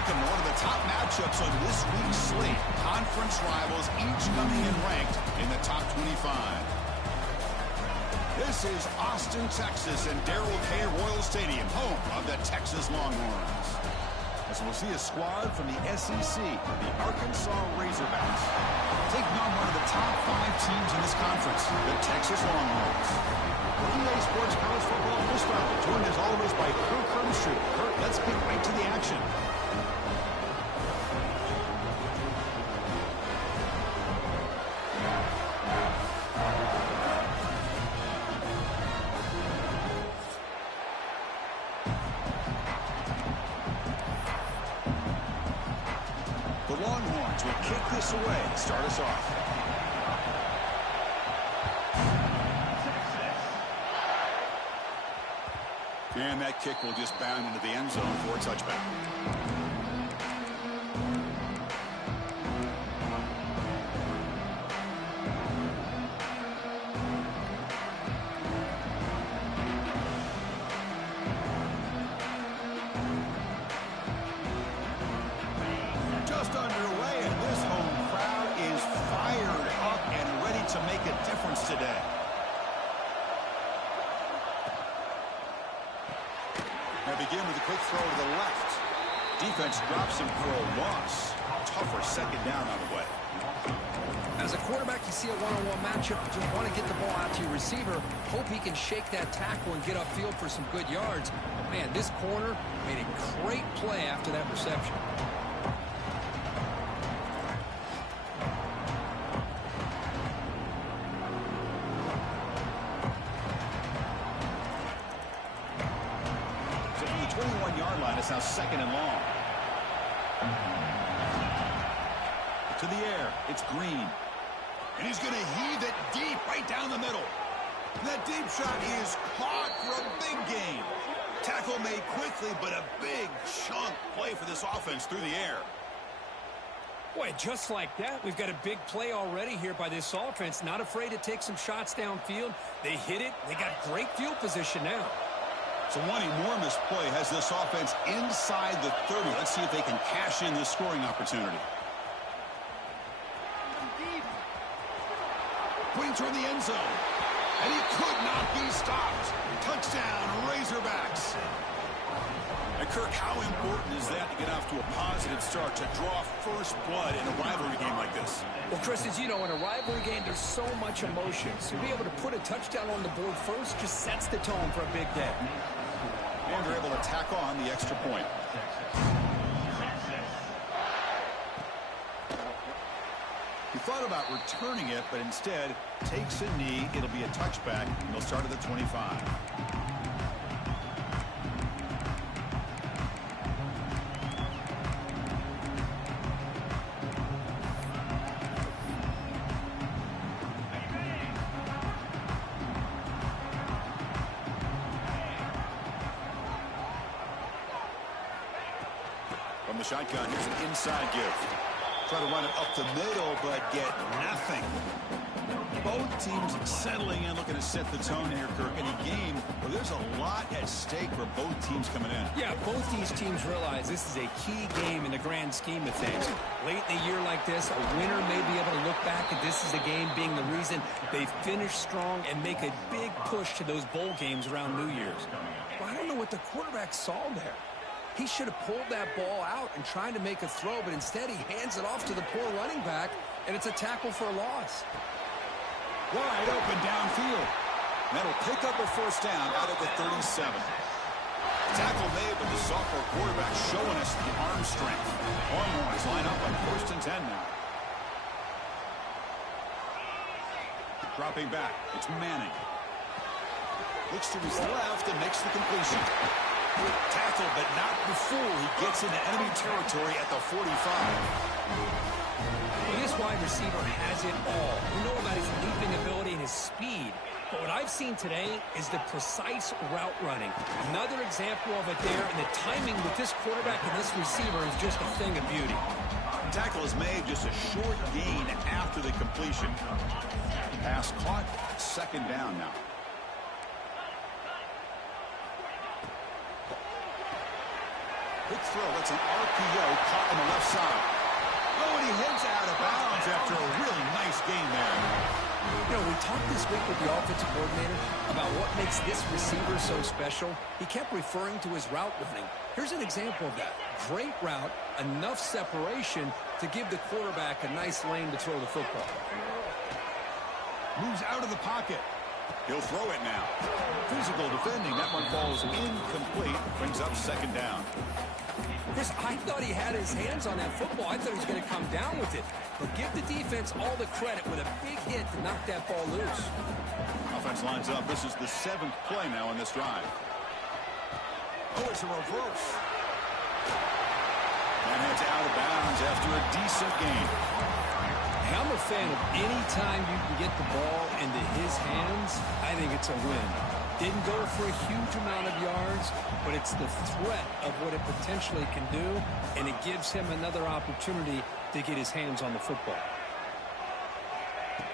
Welcome to one of the top matchups on this week's slate. Conference rivals, each coming in ranked in the top 25. This is Austin, Texas, and Darrell K. Royal Stadium, home of the Texas Longhorns. As we'll see a squad from the SEC, the Arkansas Razorbacks, taking on one of the top 5 teams in this conference, the Texas Longhorns. EA Sports College Football News File, joined as always by Kurt Hermstreet. Kurt, let's get right to the action. The Longhorns will kick this away to start us off. And that kick will just bound into the end zone for a touchback. Just underway, and this home crowd is fired up and ready to make a difference today. Begin with a quick throw to the left. Defense drops him for a loss. Tougher second down on the way. As a quarterback, you see a one-on-one matchup. You just want to get the ball out to your receiver. Hope he can shake that tackle and get upfield for some good yards. But man, this corner made a great play after that reception. Now second and long. To the air. It's Green. And he's going to heave it deep right down the middle. That deep shot is caught for a big gain. Tackle made quickly, but a big chunk play for this offense through the air. Boy, just like that, we've got a big play already here by this offense. Not afraid to take some shots downfield. They hit it. They got great field position now. So one enormous play has this offense inside the 30. Let's see if they can cash in this scoring opportunity. Putting toward the end zone. And he could not be stopped. Touchdown, Razorbacks. And Kirk, how important is that to get off to a positive start, to draw first blood in a rivalry game like this? Well, Chris, as you know, in a rivalry game, there's so much emotion. So to be able to put a touchdown on the board first just sets the tone for a big day. And they're able to tack on the extra point. He thought about returning it, but instead takes a knee. It'll be a touchback, and they'll start at the 25. From the shotgun, here's an inside give. Try to run it up the middle, but get nothing. Both teams settling in, looking to set the tone here, Kirk. In a game where there's a lot at stake for both teams coming in. Yeah, both these teams realize this is a key game in the grand scheme of things. Late in a year like this, a winner may be able to look back at this as a game being the reason they finish strong and make a big push to those bowl games around New Year's. Well, I don't know what the quarterback saw there. He should have pulled that ball out and tried to make a throw, but instead he hands it off to the poor running back, and it's a tackle for a loss. Wide open downfield. That'll pick up a first down out of the 37. Tackle made, but the sophomore quarterback showing us the arm strength. Longhorns line up on 1st and 10 now. Dropping back, it's Manning. Looks to his left and makes the completion. Tackle, but not before he gets into enemy territory at the 45. Well, this wide receiver has it all. We know about his leaping ability and his speed. But what I've seen today is the precise route running. Another example of it there, and the timing with this quarterback and this receiver is just a thing of beauty. Tackle is made, just a short gain after the completion. Pass caught, second down now. Quick throw. That's an RPO caught on the left side. Oh, and he heads out of bounds after a really nice game there. You know, we talked this week with the offensive coordinator about what makes this receiver so special. He kept referring to his route running. Here's an example of that. Great route, enough separation to give the quarterback a nice lane to throw the football. Moves out of the pocket. He'll throw it now. Physical defending. That one falls incomplete. Brings up second down. Chris, I thought he had his hands on that football. I thought he was going to come down with it. But give the defense all the credit with a big hit to knock that ball loose. Offense lines up. This is the 7th play now on this drive. Oh, it's a reverse. And it's out of bounds after a decent game. Hey, I'm a fan of any time you can get the ball into his hands, I think it's a win. Didn't go for a huge amount of yards, but it's the threat of what it potentially can do, and it gives him another opportunity to get his hands on the football.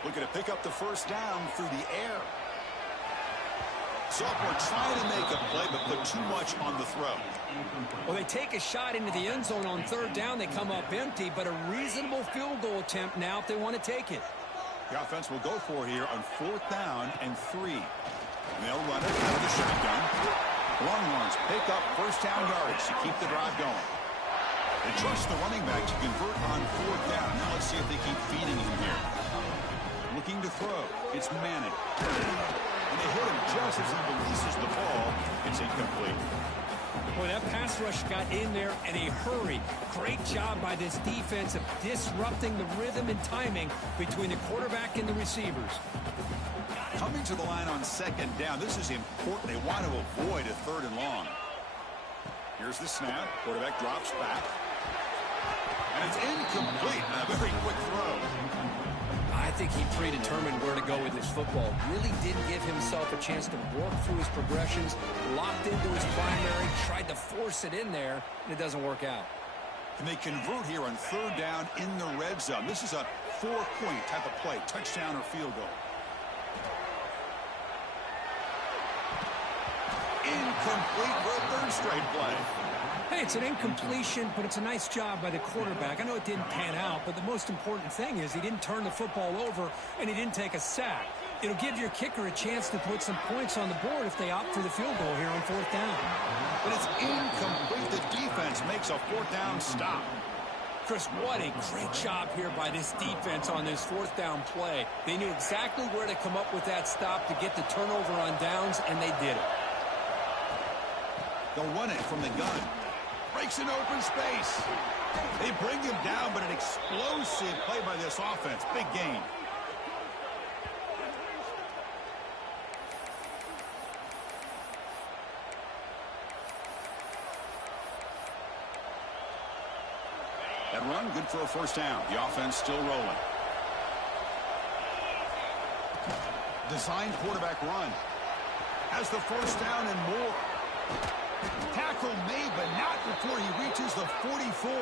Looking to pick up the first down through the air. Sophomore trying to make a play, but put too much on the throw. Well, they take a shot into the end zone on third down. They come up empty, but a reasonable field goal attempt now if they want to take it. The offense will go for here on 4th down and 3. They'll run it out of the shotgun. Longhorns pick up first down yardage to keep the drive going. They trust the running back to convert on 4th down. Now let's see if they keep feeding him here. Looking to throw. It's Manning. And they hit him just as he releases the ball. It's incomplete. Boy, that pass rush got in there in a hurry. Great job by this defense of disrupting the rhythm and timing between the quarterback and the receivers. Coming to the line on 2nd down. This is important. They want to avoid a 3rd and long. Here's the snap. Quarterback drops back. And it's incomplete. A very quick throw. I think he predetermined where to go with his football. Really didn't give himself a chance to work through his progressions. Locked into his primary. Tried to force it in there, and it doesn't work out. And they convert here on 3rd down in the red zone. This is a 4-point type of play. Touchdown or field goal. Incomplete for a 3rd straight play. Hey, it's an incompletion, but it's a nice job by the quarterback. I know it didn't pan out, but the most important thing is he didn't turn the football over and he didn't take a sack. It'll give your kicker a chance to put some points on the board if they opt for the field goal here on 4th down. But it's incomplete. The defense makes a 4th down stop. Chris, what a great job here by this defense on this 4th down play. They knew exactly where to come up with that stop to get the turnover on downs, and they did it. They'll run it from the gun. Breaks an open space. They bring him down, but an explosive play by this offense. Big gain. That run, good for a first down. The offense still rolling. Designed quarterback run. Has the first down and more. Tackle made, but not before he reaches the 44.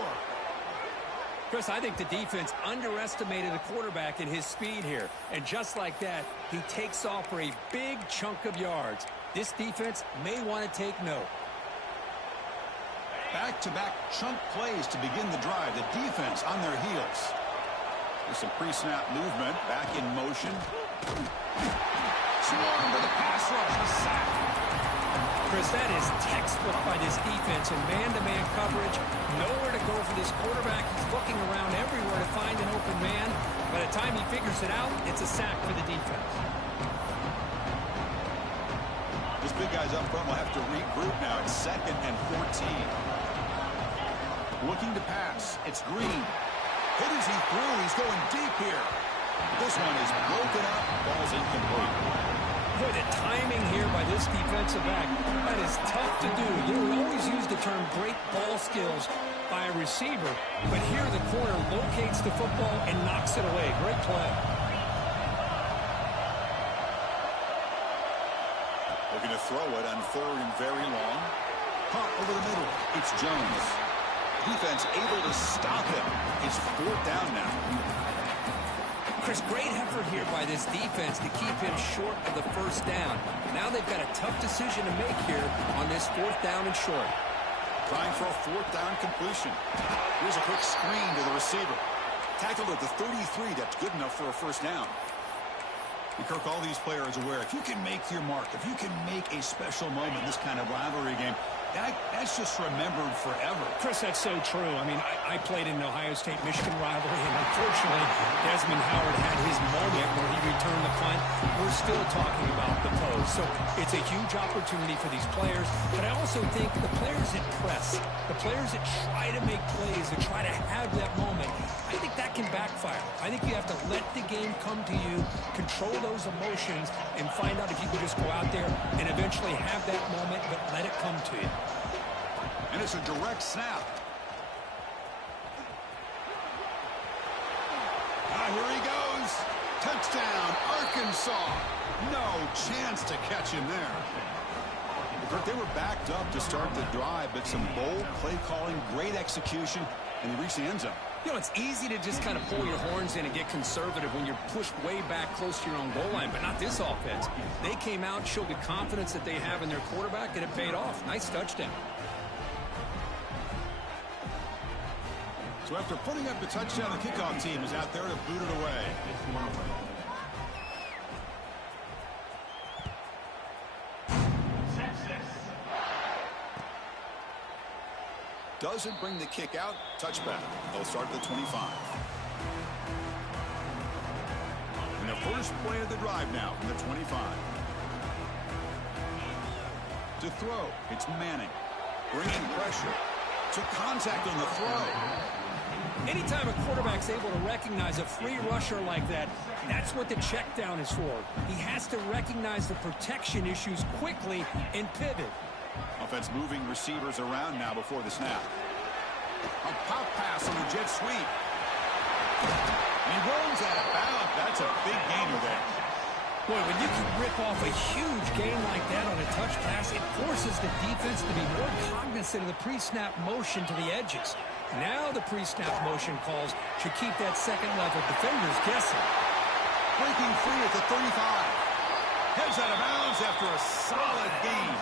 Chris, I think the defense underestimated the quarterback in his speed here. And just like that, he takes off for a big chunk of yards. This defense may want to take note. Back-to-back chunk plays to begin the drive. The defense on their heels. There's some pre-snap movement. Back in motion. Swarm to the pass rush. A sack. Chris, that is textbook by this defense in man-to-man coverage. Nowhere to go for this quarterback. He's looking around everywhere to find an open man. By the time he figures it out, it's a sack for the defense. This big guy's up front will have to regroup now. It's 2nd and 14. Looking to pass. It's Green. Hit as he threw. He's going deep here. This one is broken up. Ball's incomplete. Boy, the timing here by this defensive back, that is tough to do. You know, we always use the term great ball skills by a receiver, but here the corner locates the football and knocks it away. Great play. Looking to throw it on 3rd and very long. Pump over the middle. It's Jones. Defense able to stop him. It's 4th down now. Chris, great effort here by this defense to keep him short of the first down. Now they've got a tough decision to make here on this 4th down and short. Trying for a fourth down completion. Here's a quick screen to the receiver. Tackled at the 33. That's good enough for a first down. And Kirk, all these players aware, if you can make your mark, if you can make a special moment in this kind of rivalry game, that's just remembered forever. Chris, that's so true. I mean, I played in the Ohio State-Michigan rivalry, and unfortunately, Desmond Howard had his moment where he returned the punt. We're still talking about the pose. So it's a huge opportunity for these players, but I also think the players that press, the players that try to make plays, that try to have that moment, I think that can backfire. I think you have to let the game come to you, control those emotions, and find out if you can just go out there and eventually have that moment, but let it come to you. And it's a direct snap. Here he goes. Touchdown, Arkansas. No chance to catch him there. They were backed up to start the drive, but some bold play calling, great execution, and he reached the end zone. You know, it's easy to just kind of pull your horns in and get conservative when you're pushed way back close to your own goal line, but not this offense. They came out, showed the confidence that they have in their quarterback, and it paid off. Nice touchdown. So after putting up the touchdown, the kickoff team is out there to boot it away. Doesn't bring the kick out. Touchback. They'll start at the 25. And the first play of the drive now from the 25. To throw, it's Manning. Bringing pressure. Took contact on the throw. Anytime a quarterback's able to recognize a free rusher like that, that's what the check down is for. He has to recognize the protection issues quickly and pivot. Offense moving receivers around now before the snap. A pop pass on the jet sweep. He rolls out of bounds. That's a big gainer there. Boy, when you can rip off a huge gain like that on a touch pass, it forces the defense to be more cognizant of the pre-snap motion to the edges. Now the pre-snap motion calls should keep that second-level defenders guessing. Breaking free at the 35. Heads out of bounds after a solid gain.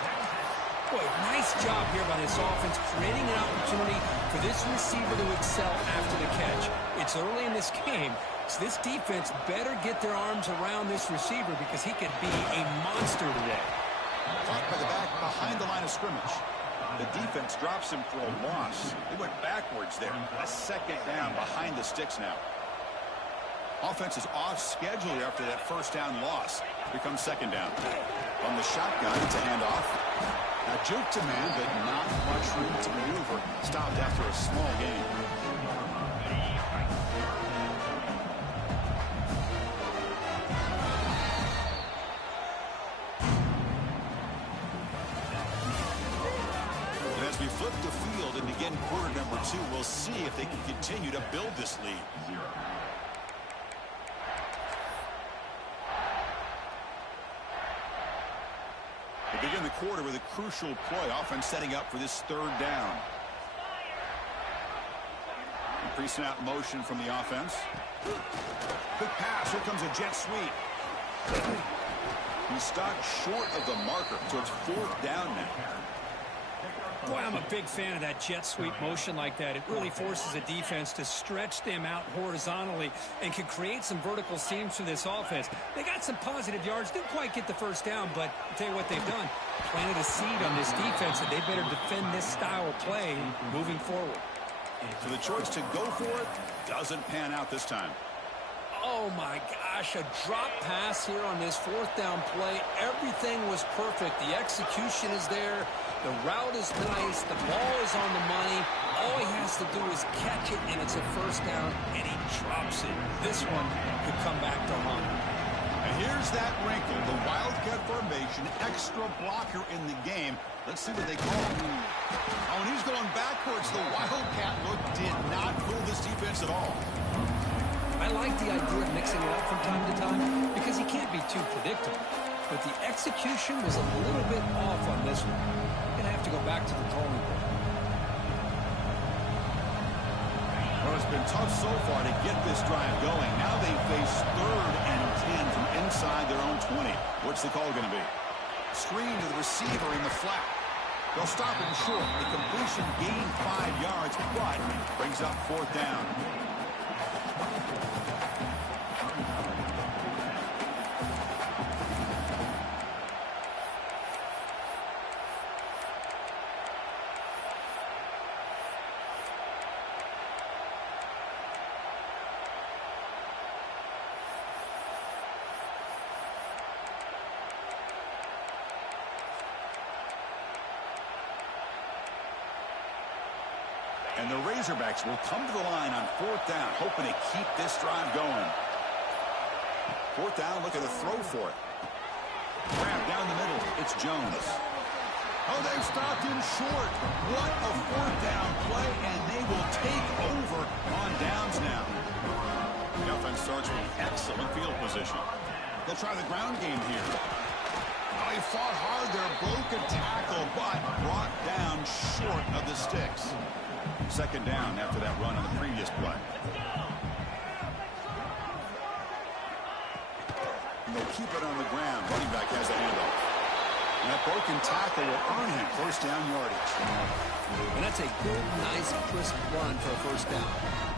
Boy, nice job here by this offense, creating an opportunity for this receiver to excel after the catch. It's early in this game, so this defense better get their arms around this receiver because he could be a monster today. Caught by the back behind the line of scrimmage. The defense drops him for a loss. They went backwards there. A second down behind the sticks now. Offense is off schedule after that first down loss. Here comes second down. On the shotgun, it's a handoff. Now juke to man, but not much room to maneuver. Stopped after a small gain. And as we flip the field and begin quarter number 2, we'll see if they can continue to build this lead. They begin the quarter with a crucial play. Offense setting up for this third down. Pre-snap motion from the offense. Quick pass. Here comes a jet sweep. He's stopped short of the marker, so it's fourth down now. Boy, I'm a big fan of that jet sweep motion like that. It really forces a defense to stretch them out horizontally and can create some vertical seams for this offense. They got some positive yards. Didn't quite get the first down, but I'll tell you what they've done. Planted a seed on this defense that they better defend this style of play moving forward. So the choice to go for it doesn't pan out this time. Oh, my gosh, a drop pass here on this fourth down play. Everything was perfect. The execution is there. The route is nice. The ball is on the money. All he has to do is catch it, and it's a first down, and he drops it. This one could come back to haunt him. And here's that wrinkle, the Wildcat formation, extra blocker in the game. Let's see what they call him. Oh, and he's going backwards. The Wildcat look did not fool this defense at all. I like the idea of mixing it up from time to time because he can't be too predictable. But the execution was a little bit off on this one. Going to have to go back to the drawing board. Well, it's been tough so far to get this drive going. Now they face 3rd and 10 from inside their own 20. What's the call going to be? Screen to the receiver in the flat. They'll stop him short. The completion gained 5 yards, but brings up 4th down. And the Razorbacks will come to the line on 4th down, hoping to keep this drive going. 4th down, looking to throw for it. Grab down the middle. It's Jones. Oh, they've stopped him short. What a 4th down play, and they will take over on downs now. The offense starts with excellent field position. They'll try the ground game here. Oh, he fought hard there, broke a tackle, but brought down short of the sticks. 2nd down after that run on the previous play. And they'll keep it on the ground. Running back has a handoff. And that broken tackle will earn him 1st down yardage. And that's a good, nice, crisp run for a 1st down.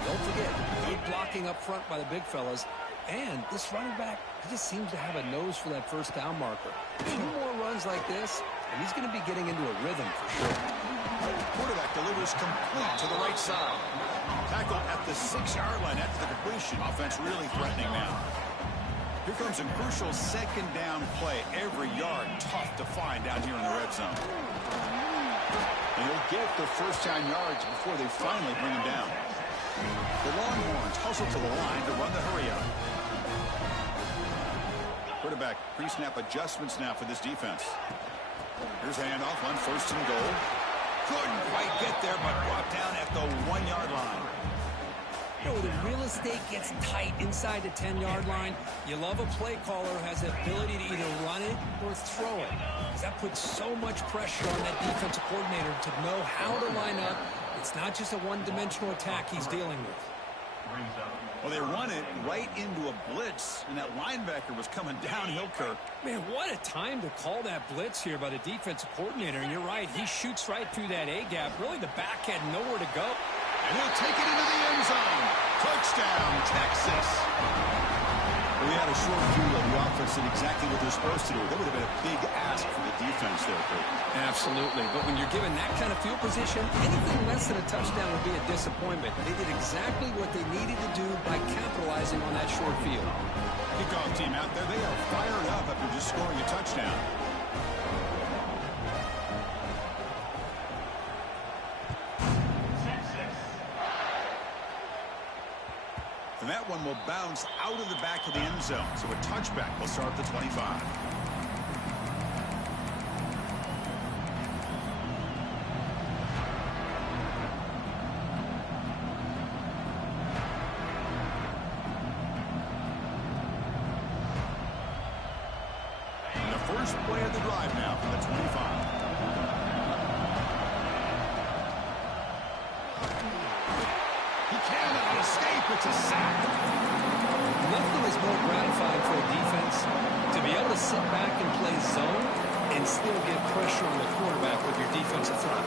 Don't forget, good blocking up front by the big fellas. And this running back, he just seems to have a nose for that 1st down marker. A few more runs like this, and he's going to be getting into a rhythm for sure. Quarterback delivers complete to the right side. Tackle at the 6-yard line after the completion. Offense really threatening now. Here comes a crucial 2nd down play. Every yard tough to find down here in the red zone. And he'll get the 1st down yards before they finally bring him down. The Longhorns hustle to the line to run the hurry up. Quarterback pre-snap adjustments now for this defense. Here's a handoff on 1st and goal. Couldn't quite get there, but brought down at the 1-yard line. You know, the real estate gets tight inside the 10-yard line. You love a play caller who has the ability to either run it or throw it. Because that puts so much pressure on that defensive coordinator to know how to line up. It's not just a one-dimensional attack he's dealing with. Well, they run it right into a blitz, and that linebacker was coming downhill, Kirk. Man, what a time to call that blitz here by the defensive coordinator. And you're right, he shoots right through that A-gap. Really, the back had nowhere to go. And he'll take it into the end zone. Touchdown, Texas. We had a short view of the offense did exactly what they're supposed to do. That would have been a big ask for the defense there, Kirk. Absolutely. But when you're given that kind of field position, anything less than a touchdown would be a disappointment. They did exactly what they needed to do by capitalizing on that short field. Kickoff team out there, they are fired up after just scoring a touchdown. And that one will bounce out of the back of the end zone. So a touchback will start at the 25. And the first play of the drive now for the 25. It's a sack. Nothing is more gratifying for a defense to be able to sit back and play zone and still get pressure on the quarterback with your defensive front.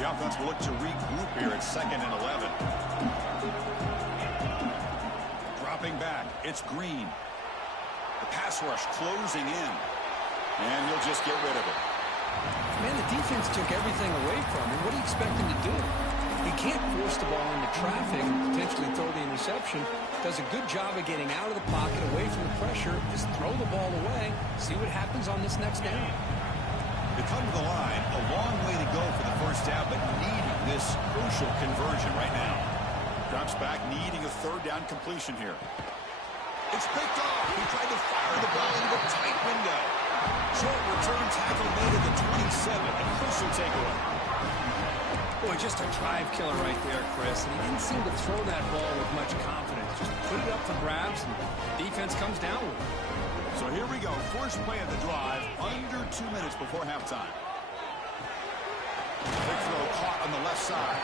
The offense will look to regroup here at 2nd and 11. Dropping back, it's Green. The pass rush closing in. And he'll just get rid of it. Man, the defense took everything away from him. What do you expect him to do? He can't force the ball into traffic and potentially throw the interception. Does a good job of getting out of the pocket, away from the pressure. Just throw the ball away. See what happens on this next down. To come to the line, a long way to go for the first down, but needing this crucial conversion right now. Drops back, needing a 3rd down completion here. It's picked off. He tried to fire the ball into a tight window. Short return tackle made at the 27. A crucial takeaway. Boy, just a drive killer right there, Chris. And he didn't seem to throw that ball with much confidence. put it up for grabs, and defense comes down with it. So here we go. First play of the drive, under 2 minutes before halftime. Quick throw caught on the left side.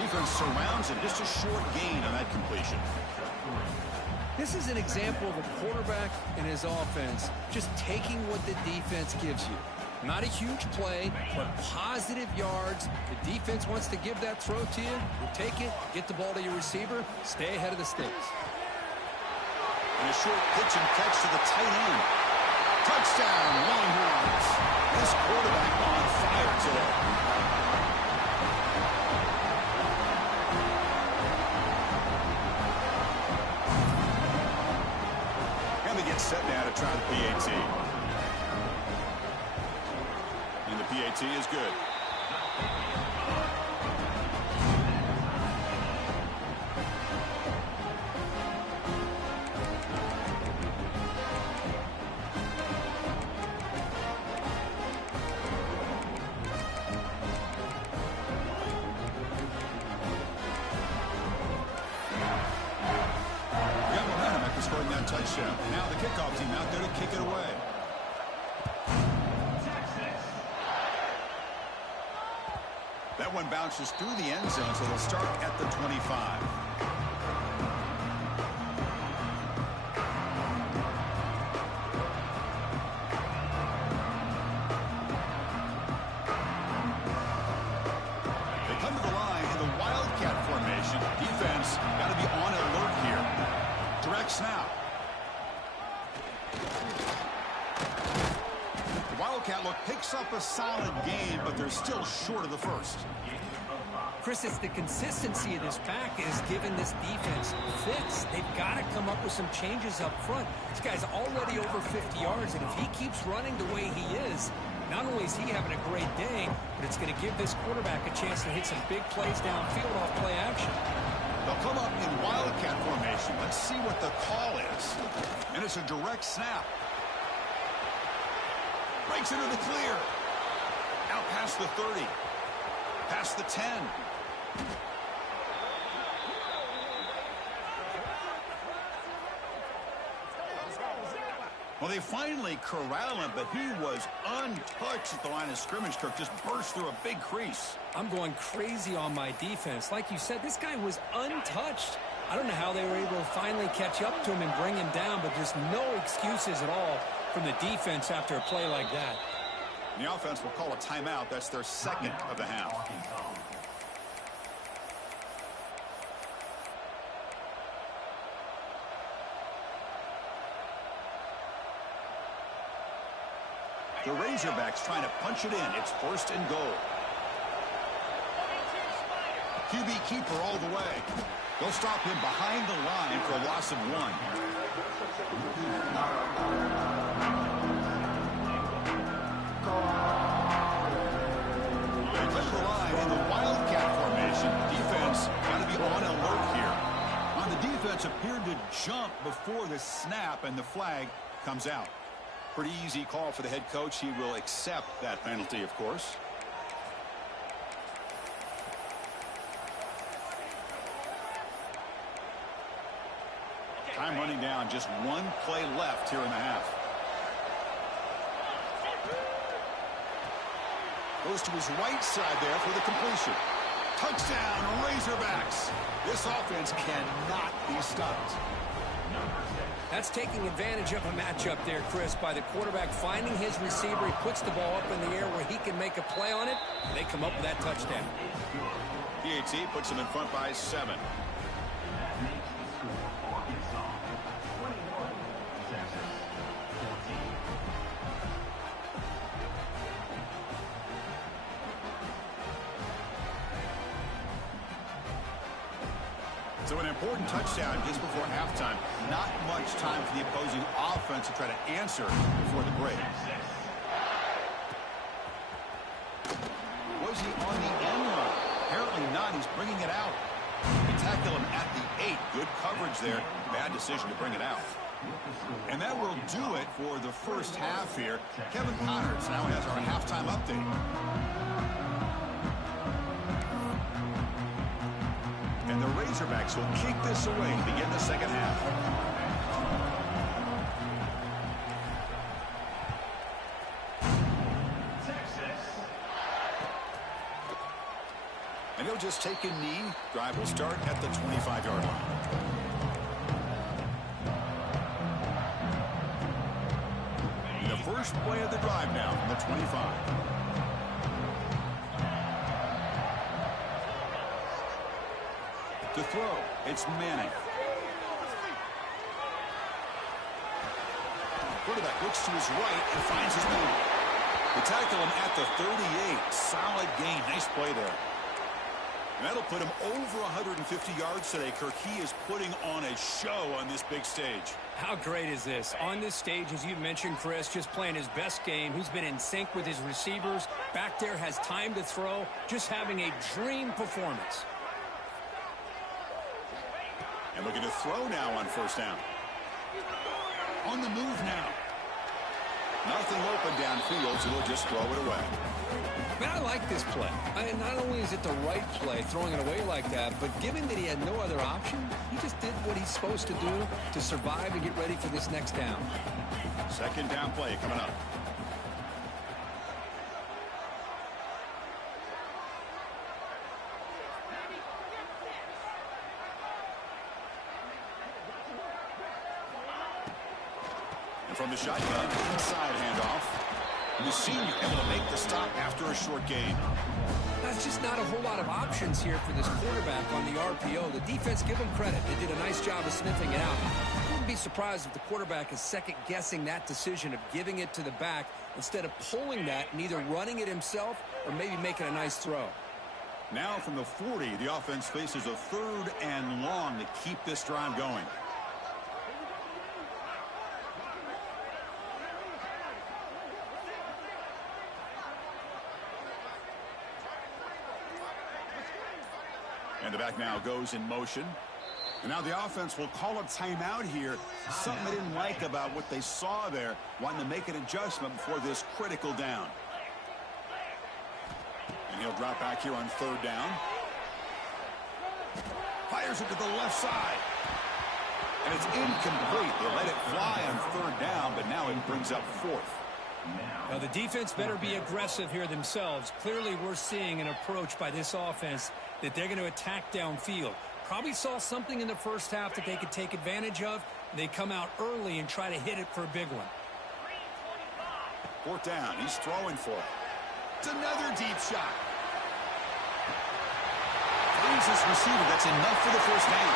Defense surrounds it. Just a short gain on that completion. This is an example of a quarterback and his offense just taking what the defense gives you. Not a huge play, but positive yards. The defense wants to give that throw to you. You take it, get the ball to your receiver, stay ahead of the sticks. And a short pitch and catch to the tight end. Touchdown, Longhorns. This quarterback on fire today. And they get set now to try the PAT. And the PAT is good. Touchdown. Now the kickoff team out there to kick it away. That one bounces through the end zone, so they'll start at the 25. They come to the line in the Wildcat formation. Defense got to be on alert here. Direct snap. The Wildcat look picks up a solid game, but they're still short of the first. Chris, it's the consistency of this back is giving this defense fits. They've got to come up with some changes up front. This guy's already over 50 yards, and if he keeps running the way he is, not only is he having a great day, but it's going to give this quarterback a chance to hit some big plays downfield off play action. They'll come up in Wildcat formation. Let's see what the call is. And it's a direct snap. Breaks into the clear. Out past the 30. Past the 10. Well, they finally corral him, but he was untouched at the line of scrimmage. Kirk just burst through a big crease. I'm going crazy on my defense. Like you said, this guy was untouched. I don't know how they were able to finally catch up to him and bring him down, but there's no excuses at all from the defense after a play like that. The offense will call a timeout. That's their second of the half. The Razorbacks trying to punch it in. It's first and goal. QB keeper all the way. They'll stop him behind the line for a loss of 1. They clear the line in the Wildcat formation. Defense got to be on alert here. On the defense appeared to jump before the snap, and the flag comes out. Pretty easy call for the head coach. He will accept that penalty, of course. Time running down. Just one play left here in the half. Goes to his right side there for the completion. Touchdown, Razorbacks. This offense cannot be stopped. That's taking advantage of a matchup there, Chris, by the quarterback finding his receiver. He puts the ball up in the air where he can make a play on it, and they come up with that touchdown. PAT puts him in front by 7. So an important touchdown just before halftime. Not much time for the opposing offense to try to answer before the break. Was he on the end line? Apparently not. He's bringing it out. They tackle him at the 8. Good coverage there. Bad decision to bring it out. And that will do it for the first half here. Kevin Connors now has our halftime update. And the Razorbacks will kick this away to begin the second half. And he'll just take a knee. Drive will start at the 25-yard line. The first play of the drive now from the 25. To throw, it's Manning. Quarterback looks to his right and finds his man. They tackle him at the 38. Solid gain. Nice play there. And that'll put him over 150 yards today. Kirk, he is putting on a show on this big stage. How great is this? On this stage, as you mentioned, Chris, just playing his best game. He's been in sync with his receivers. Back there, has time to throw. Just having a dream performance. And looking to throw now on first down. On the move now. Nothing open downfield, so he'll just throw it away. Man, I like this play. Not only is it the right play, throwing it away like that, but given that he had no other option, he just did what he's supposed to do to survive and get ready for this next down. Second down play coming up. And from the shotgun, inside handoff. The senior able to make the stop after a short gain. That's just not a whole lot of options here for this quarterback on the RPO. The defense, give them credit. They did a nice job of sniffing it out. I wouldn't be surprised if the quarterback is second-guessing that decision of giving it to the back instead of pulling that and either running it himself or maybe making a nice throw. Now from the 40, the offense faces a 3rd and long to keep this drive going. And the back now goes in motion. And now the offense will call a timeout here. Something they didn't like about what they saw there. Wanting to make an adjustment before this critical down. And he'll drop back here on 3rd down. Fires it to the left side. And it's incomplete. They let it fly on 3rd down, but now it brings up 4th. Now the defense better be aggressive here themselves. Clearly we're seeing an approach by this offense that they're going to attack downfield. Probably saw something in the first half that they could take advantage of. They come out early and try to hit it for a big one. 4th down. He's throwing for it. It's another deep shot. Finds his receiver. That's enough for the first down.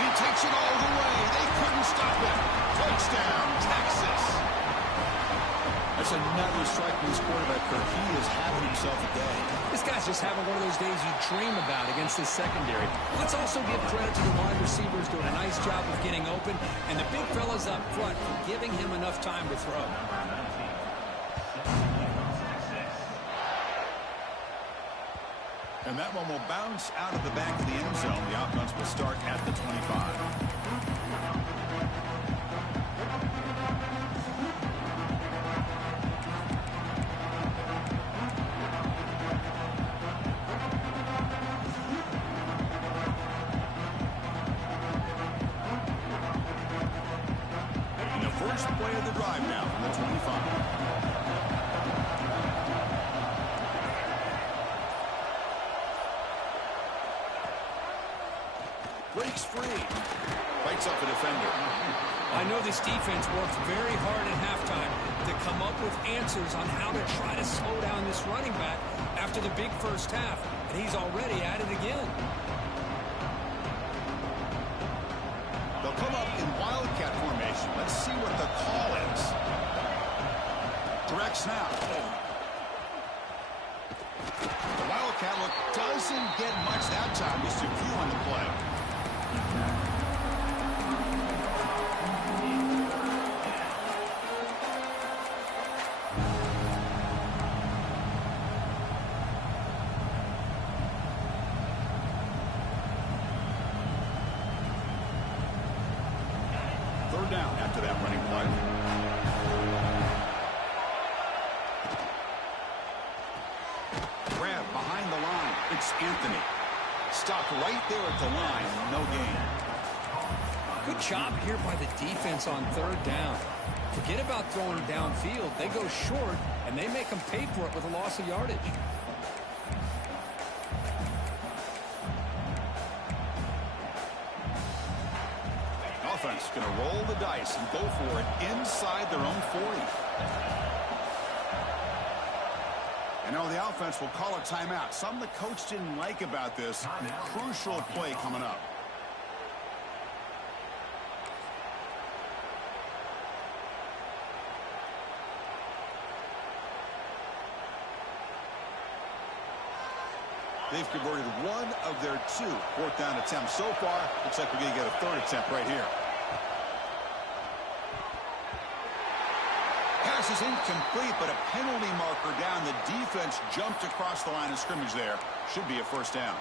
He takes it all the way. They couldn't stop him. Touchdown, Texas. That's another strike from this quarterback, Kirk. He is having himself a day. This guy's just having one of those days you dream about against this secondary. Let's also give credit to the wide receivers doing a nice job of getting open, and the big fellas up front for giving him enough time to throw. And that one will bounce out of the back of the end zone. The offense will start at the 25. First play of the drive now from the 25. Breaks free. Fights up a defender. I know this defense worked very hard at halftime to come up with answers on how to try to slow down this running back after the big first half, and he's already at it again. They'll come up in wildcat formation. Let's see what the call is. Direct snap. The wildcat look doesn't get much that time. Just a few on the play. Third down after that running play. Grab behind the line. It's Anthony. stopped right there at the line. No gain. Good job here by the defense on third down. Forget about throwing downfield. They go short, and they make them pay for it with a loss of yardage. Offense going to roll the dice and go for it inside their own 40. And now the offense will call a timeout. Something the coach didn't like about this. Crucial play coming up. They've converted one of their 2 fourth down attempts so far. Looks like we're going to get a third attempt right here. Pass is incomplete, but a penalty marker down. The defense jumped across the line of scrimmage there. Should be a first down.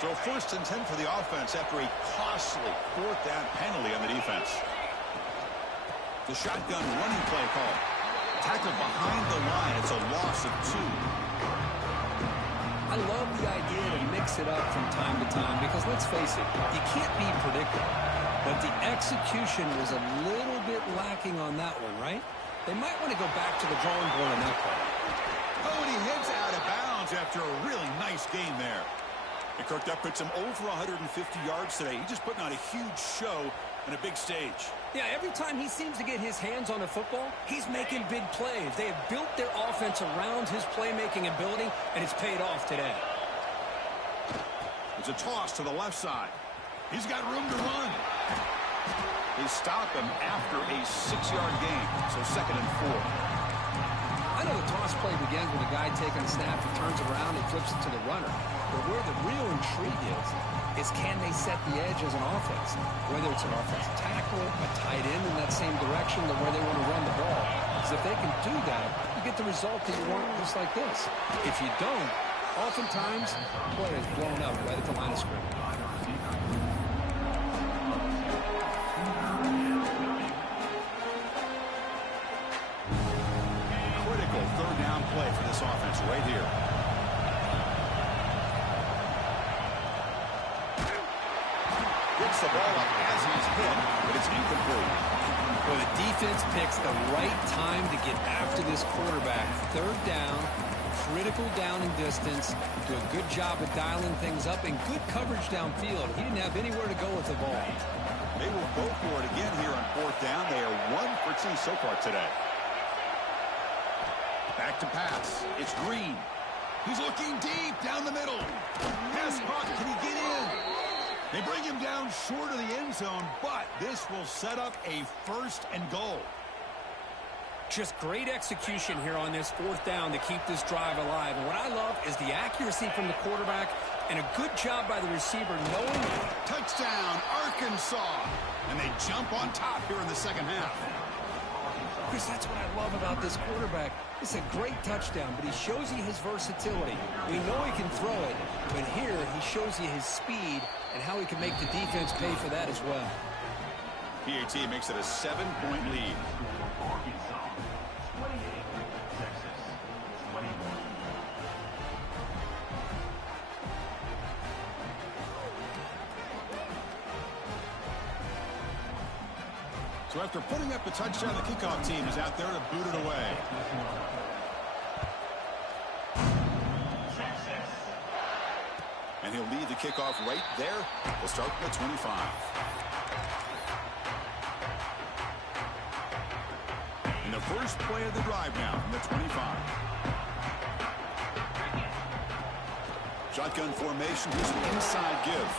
So 1st and 10 for the offense after a costly fourth down penalty on the defense. The shotgun running play call. Tackled behind the line. It's a loss of 2. I love the idea to mix it up from time to time because, let's face it, you can't be predictable. But the execution was a little bit lacking on that one, right? They might want to go back to the drawing board on that play. Oh, and he heads out of bounds after a really nice game there. And Kirk, that puts him over 150 yards today. He's just putting on a huge show on a big stage. Yeah, every time he seems to get his hands on the football, he's making big plays. They have built their offense around his playmaking ability, and it's paid off today. It's a toss to the left side. He's got room to run. They stop him after a 6-yard gain, so 2nd and 4. I know the toss play begins with a guy taking a snap, he turns around, and flips it to the runner. But where the real intrigue is can they set the edge as an offense? Whether it's an offensive tackle, a tight end in that same direction to where they want to run the ball. Because if they can do that, you get the result that you want just like this. If you don't, oftentimes, play is blown up right at the line of scrimmage. Critical third down play for this offense right here. Gets the ball up as he's hit, but it's incomplete. Well, the defense picks the right time to get after this quarterback. Third down, critical down and distance. Do a good job of dialing things up and good coverage downfield. He didn't have anywhere to go with the ball. They will go for it again here on 4th down. They are 1 for 2 so far today. Back to pass. It's Green. He's looking deep down the middle. Pass caught. Can he get in? They bring him down short of the end zone, but this will set up a 1st and goal. Just great execution here on this 4th down to keep this drive alive. And what I love is the accuracy from the quarterback and a good job by the receiver knowing. Touchdown, Arkansas. And they jump on top here in the 2nd half. Chris, that's what I love about this quarterback. It's a great touchdown, but he shows you his versatility. We know he can throw it, but here he shows you his speed and how he can make the defense pay for that as well. PAT makes it a 7-point lead. So after putting up the touchdown, the kickoff team is out there to boot it away. And he'll lead the kickoff right there. We'll start with the 25. And the first play of the drive now from the 25. Shotgun formation. Here's an inside give.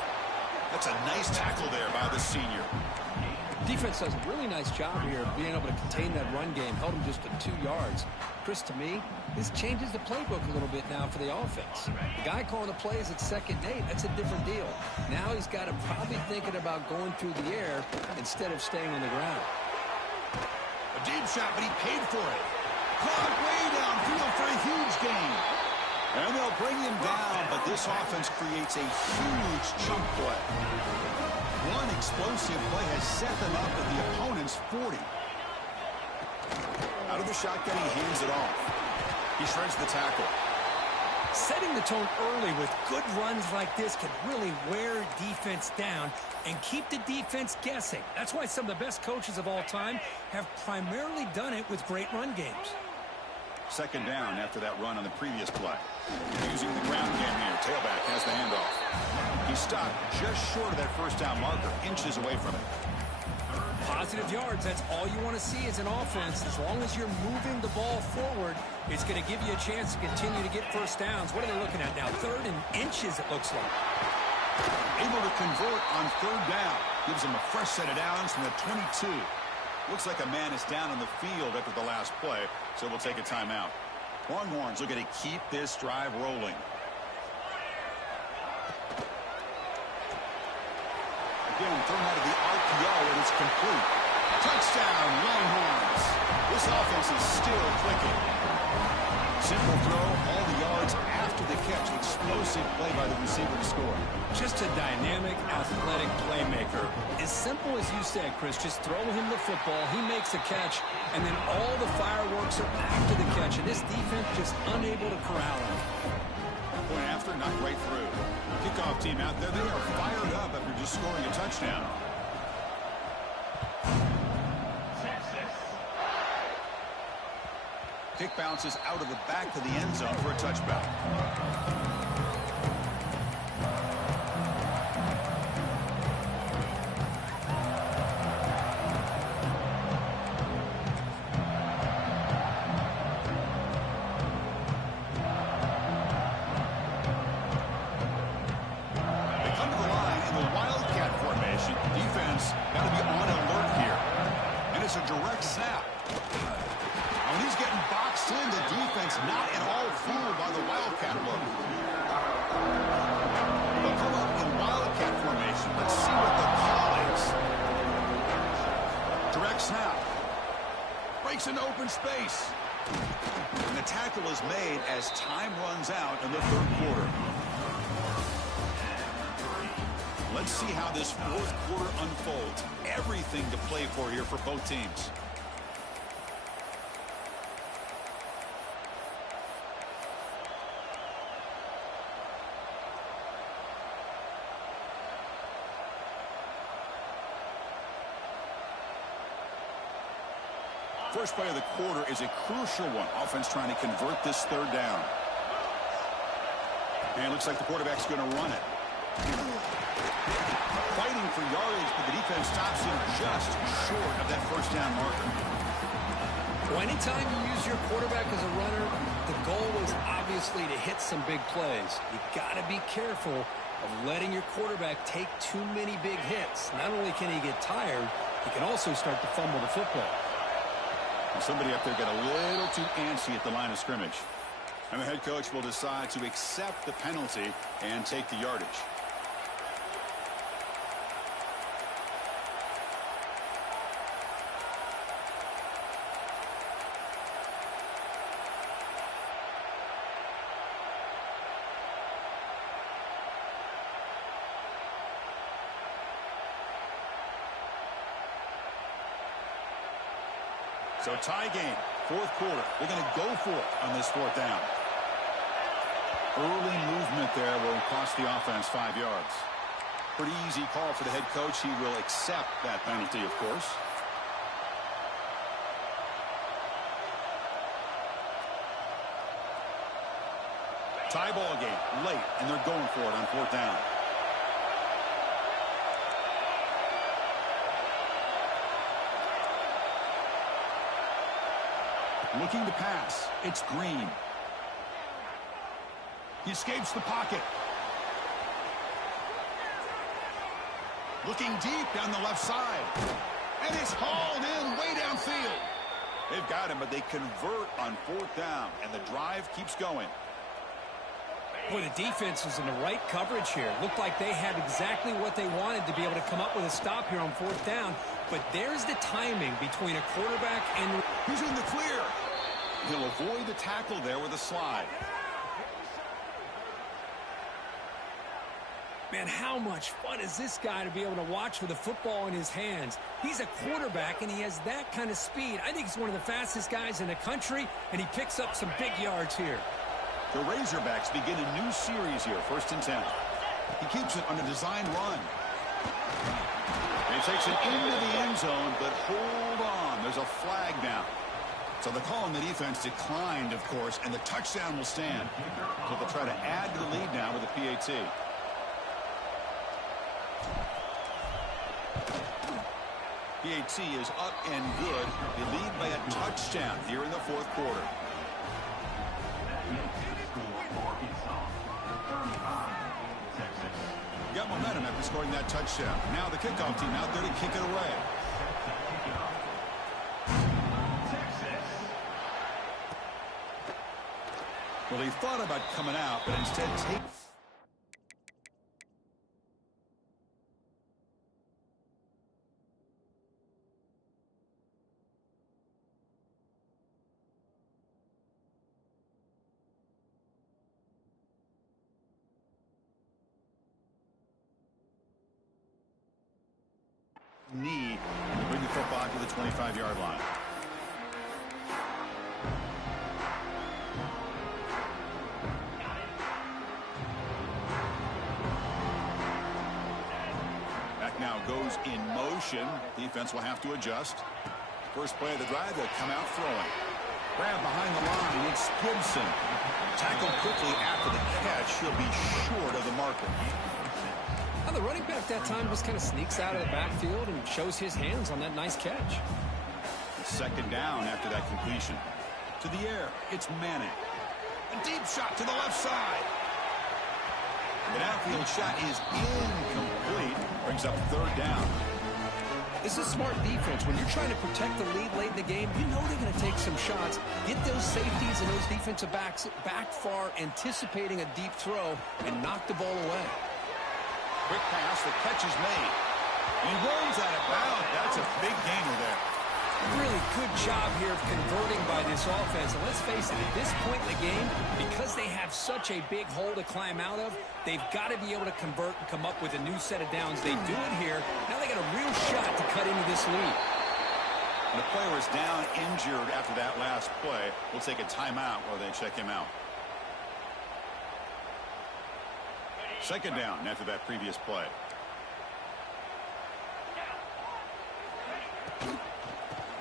That's a nice tackle there by the senior. Defense does a really nice job here of being able to contain that run game. Held him just to 2 yards. Chris, to me, this changes the playbook a little bit now for the offense. The guy calling the plays at 2nd and 8, that's a different deal. Now he's got to probably thinking about going through the air instead of staying on the ground. A deep shot, but he paid for it. Caught way downfield for a huge gain. And they'll bring him down, but this offense creates a huge chunk play. One explosive play has set them up at the opponent's 40. Out of the shotgun, he hands it off. He shreds the tackle. Setting the tone early with good runs like this can really wear defense down and keep the defense guessing. That's why some of the best coaches of all time have primarily done it with great run games. Second down after that run on the previous play. Using the ground game here. Tailback has the handoff. He stopped just short of that first down marker, inches away from it. Positive yards, that's all you want to see as an offense. As long as you're moving the ball forward, it's going to give you a chance to continue to get first downs. What are they looking at now? 3rd and inches, it looks like. Able to convert on 3rd down. Gives him a fresh set of downs from the 22. Looks like a man is down on the field after the last play, so we'll take a timeout. Longhorns looking to keep this drive rolling. Again, thrown out of the RPO, and it's complete. Touchdown, Longhorns. This offense is still clicking. Simple throw, all the yards after the catch. Explosive play by the receiver to score. Just a dynamic, athletic playmaker. As simple as you said, Chris, just throw him the football, he makes a catch, and then all the fireworks are after the catch, and this defense just unable to corral him. Point after, not right through. Kickoff team out there, they are fired up after just scoring a touchdown. Kick bounces out of the back of the end zone for a touchback. A direct snap. When he's getting boxed in, the defense not at all fooled by the Wildcat look. They'll come up in Wildcat formation. Let's see what the call is. Direct snap. Breaks into open space. And the tackle is made as time runs out in the 3rd quarter. Let's see how this 4th quarter unfolds. Everything to play for here for both teams. First play of the quarter is a crucial one. Offense trying to convert this 3rd down. And it looks like the quarterback's going to run it. Fighting for yardage, but the defense stops him just short of that first down marker. Well, anytime you use your quarterback as a runner, the goal is obviously to hit some big plays. You got to be careful of letting your quarterback take too many big hits. Not only can he get tired, he can also start to fumble the football. And somebody up there got a little too antsy at the line of scrimmage. And the head coach will decide to accept the penalty and take the yardage. So tie game, 4th quarter. They're going to go for it on this 4th down. Early movement there will cost the offense 5 yards. Pretty easy call for the head coach. He will accept that penalty, of course. Tie ball game late, and they're going for it on 4th down. Looking to pass. It's Green. He escapes the pocket. Looking deep down the left side. And it's hauled in way downfield. They've got him, but they convert on 4th down, and the drive keeps going. Boy, the defense was in the right coverage here. Looked like they had exactly what they wanted to be able to come up with a stop here on 4th down. But there's the timing between a quarterback and... He's in the clear. He'll avoid the tackle there with a slide. Man, how much fun is this guy to be able to watch with a football in his hands? He's a quarterback, and he has that kind of speed. I think he's one of the fastest guys in the country, and he picks up some big yards here. The Razorbacks begin a new series here, 1st and 10. He keeps it on a design run. And he takes it into the end zone, but hold on. There's a flag now. So the call on the defense declined, of course, and the touchdown will stand. So they'll try to add to the lead now with a PAT. PAT is up and good. They lead by a touchdown here in the 4th quarter. Got momentum after scoring that touchdown. Now the kickoff team out there to kick it away. Well, he thought about coming out, but instead take... knee to bring the football to the 25-yard line. Back now goes in motion. Defense will have to adjust. First play of the drive, they'll come out throwing. Grab behind the line. It's Gibson. Tackled quickly after the catch. He'll be short of the marker. Now the running back that time just kind of sneaks out of the backfield and shows his hands on that nice catch. Second down after that completion. To the air, it's Manning. A deep shot to the left side. The downfield shot is incomplete. Brings up 3rd down. This is smart defense. When you're trying to protect the lead late in the game, you know they're going to take some shots. Get those safeties and those defensive backs back far, anticipating a deep throw, and knock the ball away. Quick pass, the catch is made. He runs out of bounds. That's a big gainer there. Really good job here of converting by this offense. And let's face it, at this point in the game, because they have such a big hole to climb out of, they've got to be able to convert and come up with a new set of downs. They do it here. Now they got a real shot to cut into this lead. The player is down injured after that last play. We'll take a timeout while they check him out. Second down after that previous play.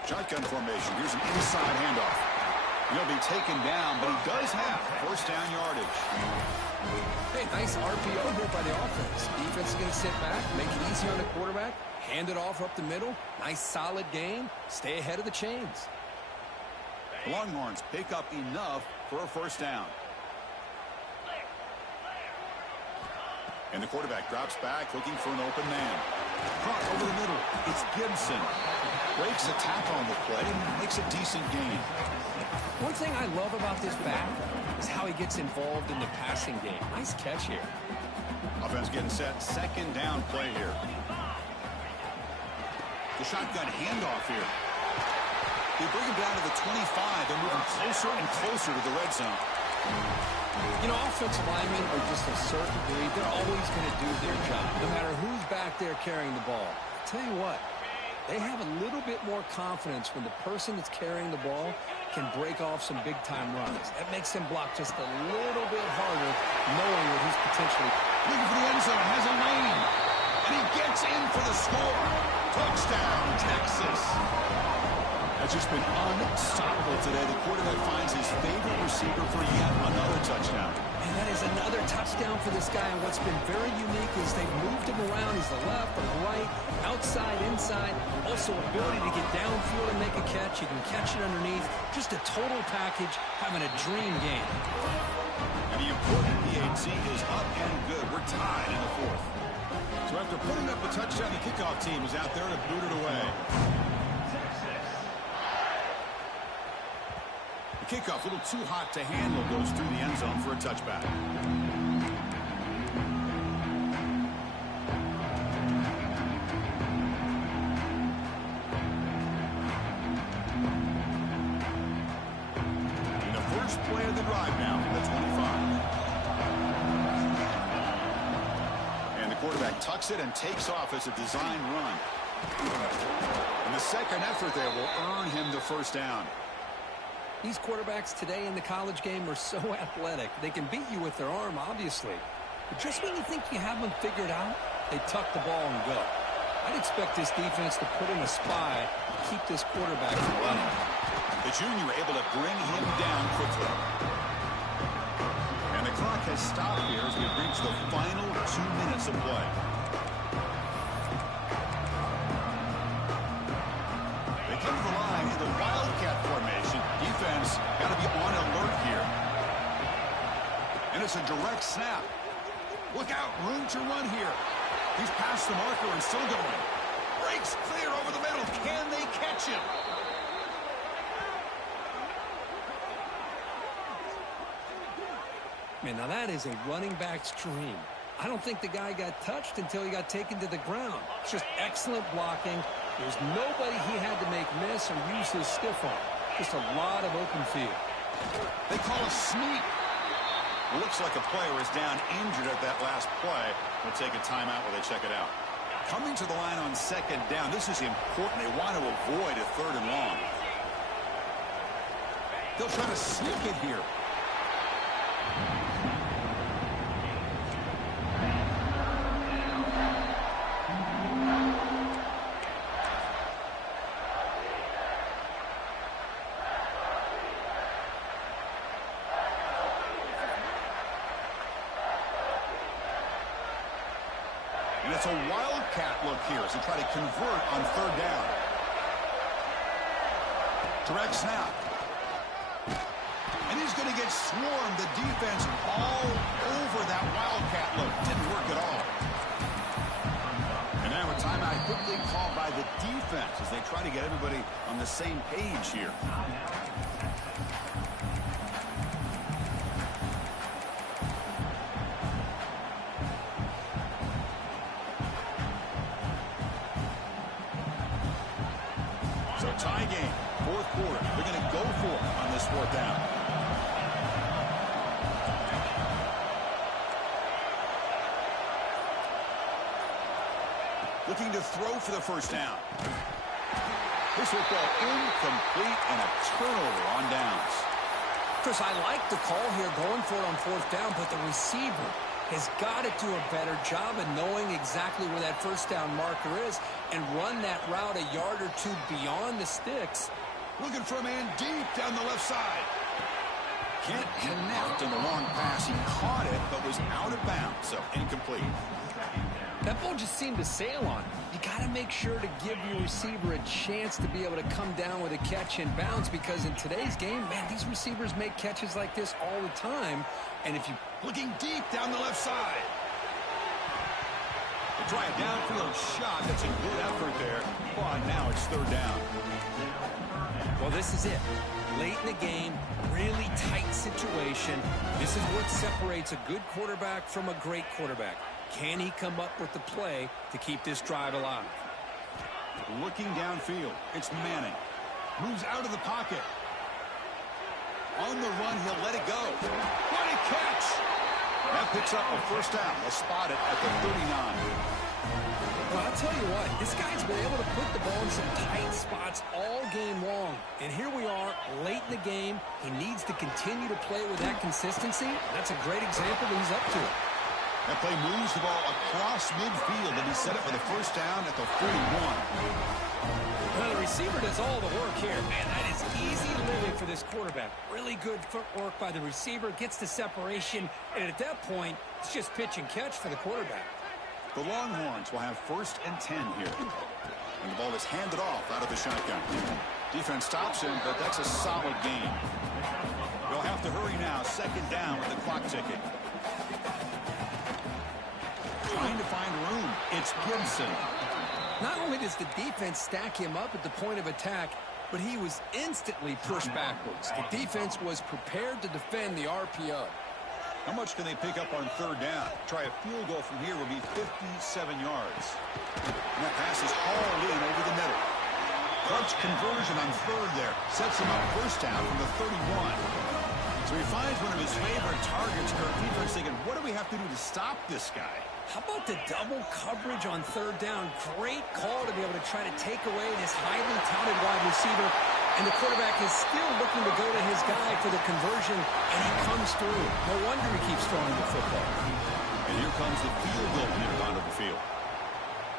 Shotgun formation. Here's an inside handoff. He'll be taken down, but he does have 1st down yardage. Hey, nice RPO here by the offense. Defense is going to sit back, make it easy on the quarterback, hand it off up the middle. Nice solid gain. Stay ahead of the chains. The Longhorns pick up enough for a 1st down. And the quarterback drops back looking for an open man. Caught over the middle. It's Gibson. Breaks a tackle on the play and makes a decent gain. One thing I love about this back is how he gets involved in the passing game. Nice catch here. Offense getting set. 2nd down play here. The shotgun handoff here. They bring him down to the 25. They're moving closer and closer to the red zone. You know, offensive linemen are just a certain breed. They're always going to do their job, no matter who's back there carrying the ball. I'll tell you what, they have a little bit more confidence when the person that's carrying the ball can break off some big-time runs. That makes them block just a little bit harder, knowing that he's potentially looking for the end zone, has a lane, and he gets in for the score. Touchdown, Texas. That's just been unstoppable today. The quarterback finds his favorite receiver for yet another touchdown. And that is another touchdown for this guy. And what's been very unique is they've moved him around. He's the left, the right, outside, inside. Also ability to get downfield and make a catch. You can catch it underneath. Just a total package, having a dream game. And the important PAT is up and good. We're tied in the 4th. So after putting up a touchdown, the kickoff team is out there to boot it away. Kickoff, a little too hot to handle, goes through the end zone for a touchback. And the first play of the drive now from the 25. And the quarterback tucks it and takes off as a design run. And the second effort there will earn him the 1st down. These quarterbacks today in the college game are so athletic. They can beat you with their arm, obviously. But just when you think you have them figured out, they tuck the ball and go. I'd expect this defense to put in a spy to keep this quarterback from running. The junior able to bring him down quickly. And the clock has stopped here as we've reached the final 2 minutes of play. They come to the line in the Wildcat formation. Defense got to be on alert here. And it's a direct snap. Look out, room to run here. He's past the marker and still going. Breaks clear over the middle. Can they catch him? Man, now that is a running back's dream. I don't think the guy got touched until he got taken to the ground. It's just excellent blocking. There's nobody he had to make miss or use his stiff arm. Just a lot of open field. They call a sneak. It looks like a player is down injured at that last play. We'll take a timeout while they check it out. Coming to the line on second down. This is important. They want to avoid a 3rd and long. They'll try to sneak it here. And it's a wildcat look here as they try to convert on 3rd down. Direct snap. And he's going to get swarmed. The defense all over that wildcat look. Didn't work at all. And now a timeout quickly called by the defense as they try to get everybody on the same page here. So tie game, 4th quarter. They're going to go for it on this 4th down. Looking to throw for the 1st down. This football incomplete and a turnover on downs. Chris, I like the call here going for it on 4th down, but the receiver has got to do a better job of knowing exactly where that 1st down marker is and run that route a yard or 2 beyond the sticks. Looking for a man deep down the left side. Can't connect on the long pass. He caught it, but was out of bounds, so incomplete. That ball just seemed to sail on him. You got to make sure to give your receiver a chance to be able to come down with a catch and bounce, because in today's game, man, these receivers make catches like this all the time. And if you... Looking deep down the left side. They try a downfield shot. That's a good effort there. But now it's 3rd down. Well, this is it. Late in the game, really tight situation. This is what separates a good quarterback from a great quarterback. Can he come up with the play to keep this drive alive? Looking downfield. It's Manning. Moves out of the pocket. On the run, he'll let it go. What a catch! That picks up a 1st down. They'll spot it at the 39. Well, I'll tell you what, this guy's been able to put the ball in some tight spots all game long. And here we are, late in the game. He needs to continue to play with that consistency. That's a great example that he's up to it. That play moves the ball across midfield, and he set it for the 1st down at the 41. Well, the receiver does all the work here. Man, that is easy living for this quarterback. Really good footwork by the receiver, gets the separation, and at that point, it's just pitch and catch for the quarterback. The Longhorns will have 1st and 10 here. And the ball is handed off out of the shotgun. Defense stops him, but that's a solid gain. They'll have to hurry now. 2nd down with the clock ticking. Trying to find room. It's Gibson. Not only does the defense stack him up at the point of attack, but he was instantly pushed backwards. The defense was prepared to defend the RPO. How much can they pick up on 3rd down? Try a field goal from here would be 57 yards. And that pass is hauled in over the middle. Clutch conversion on 3rd there. Sets him up 1st down from the 31. So he finds one of his favorite targets. Kirk defense thinking, what do we have to do to stop this guy? How about the double coverage on 3rd down? Great call to be able to try to take away this highly touted wide receiver And the quarterback is still looking to go to his guy for the conversion, and he comes through. No wonder he keeps throwing the football. And here comes the field goal near the onto the field.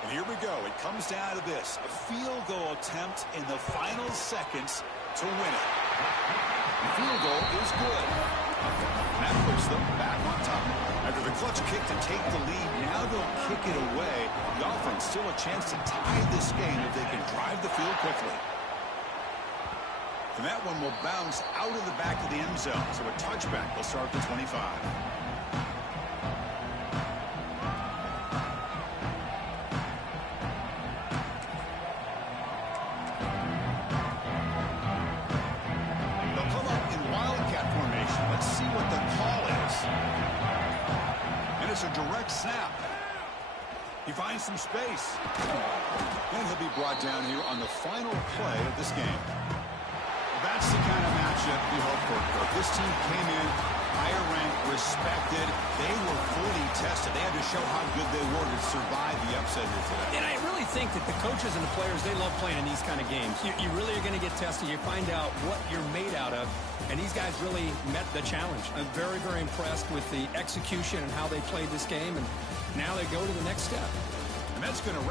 And here we go. It comes down to this. A field goal attempt in the final seconds to win it. The field goal is good. And that puts them back on top. After the clutch kick to take the lead, now they'll kick it away. The offense still a chance to tie this game if they can drive the field quickly. And that one will bounce out of the back of the end zone. So a touchback will start the 25. A direct snap. He finds some space. And he'll be brought down here on the final play of this game. Well, that's the kind of matchup you hope for. This team came in higher ranked, respected. They were fully tested. They had to show how good they were to survive the upset here today. And I really think that the coaches and the players, they love playing in these kind of games. You really are going to get tested. You find out what you're made out of. And these guys really met the challenge. I'm very, very impressed with the execution and how they played this game. And now they go to the next step. And that's going to